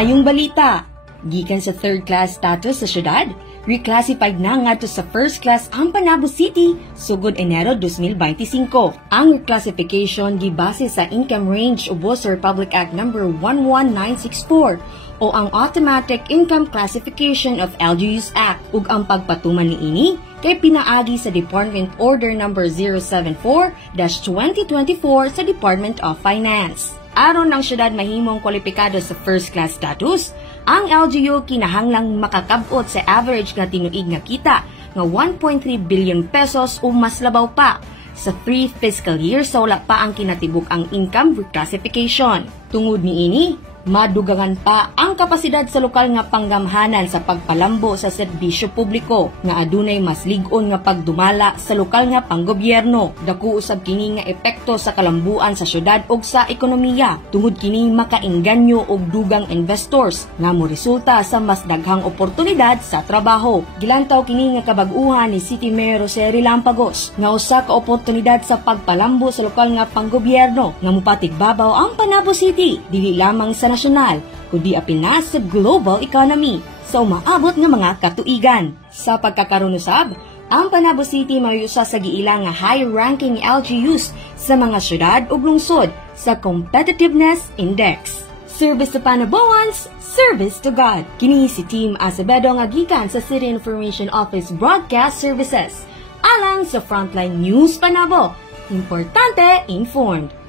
Maayong balita! Gikan sa third class status sa syudad, reclassified na ngadto sa first class ang Panabo City sugod Enero 2025. Ang reclassification gibase sa income range ubos sa Republic Act No. 11964 o ang Automatic Income Classification of LGUs Act ug ang pagpatuman niini kay pinaagi sa Department Order No. 074-2024 sa Department of Finance. Aron ang syudad mahimong kwalipikado sa first class status, ang LGU kinahanglang makakabot sa average nga tinuig nga kita nga 1.3 billion pesos o mas labaw pa sa 3 fiscal years sa wala pa ang kinatibuk ang income reclassification. Tungod niini, madugangan pa ang kapasidad sa lokal nga panggamhanan sa pagpalambo sa serbisyo publiko nga adunay mas lig-on nga pagdumala sa lokal nga panggobyerno. Dako usab kini nga epekto sa kalambuan sa syudad ug sa ekonomiya tungod kini makainganyo og dugang investors nga moresulta sa mas daghang oportunidad sa trabaho. Gilantaw kini nga kabag-uhan ni City Mayor Jose Relampagos nga usa ka oportunidad sa pagpalambo sa lokal nga panggobyerno nga mopatigbabaw ang Panabo City dili lamang sa nasyonal, kundi apil na sa global economy sa umaabot nga mga katuigan. Sa pagkakaroon usab, ang Panabo City mayusa sa giilang nga high-ranking LGUs sa mga syudad ug lungsod sa Competitiveness Index. Service to Panaboans, service to God. Kini si Team Acevedo nga gikan sa City Information Office Broadcast Services. Alang sa Frontline News Panabo, importante informed.